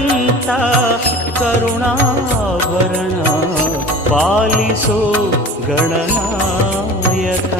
ಜಗದಂತ ಕರುಣಾಭರಣ ಪಾಲಿಸೋ Gananayaka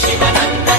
Shivananda